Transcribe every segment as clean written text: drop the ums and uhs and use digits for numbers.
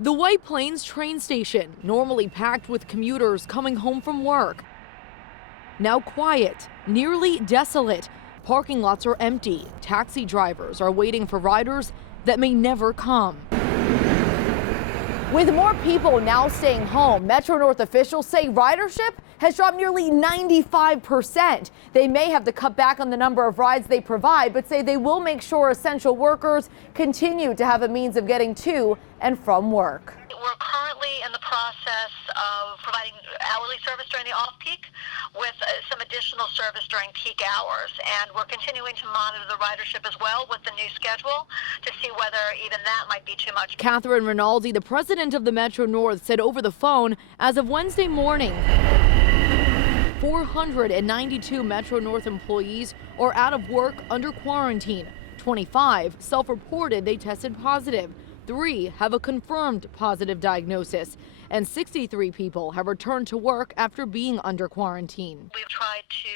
The White Plains train station, normally packed with commuters coming home from work. Now quiet, nearly desolate. Parking lots are empty. Taxi drivers are waiting for riders that may never come. With more people now staying home, Metro North officials say ridership has dropped nearly 95%. They may have to cut back on the number of rides they provide, but say they will make sure essential workers continue to have a means of getting to and from work. We're currently in the process of providing hourly service during the off-peak with some additional service during peak hours. And we're continuing to monitor the ridership as well with the new schedule to see whether even that might be too much. Catherine Rinaldi, the president of the Metro North, said over the phone as of Wednesday morning, 492 Metro North employees are out of work under quarantine. 25 self-reported they tested positive. 3 have a confirmed positive diagnosis, and 63 people have returned to work after being under quarantine. We've tried to,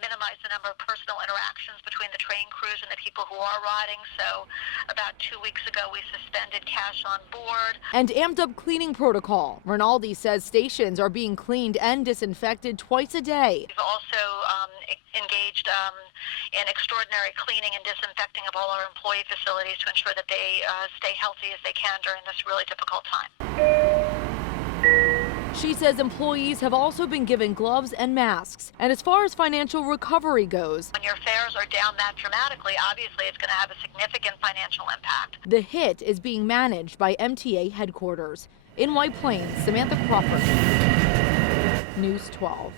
minimize the number of personal interactions between the train crews and the people who are riding. So about 2 weeks ago, we suspended cash on board. And amped up cleaning protocol. Rinaldi says stations are being cleaned and disinfected twice a day. We've also engaged in extraordinary cleaning and disinfecting of all our employee facilities to ensure that they stay healthy as they can during this really difficult time. She says employees have also been given gloves and masks. And as far as financial recovery goes, when your fares are down that dramatically, obviously it's going to have a significant financial impact. The hit is being managed by MTA headquarters. In White Plains, Samantha Crawford, News 12.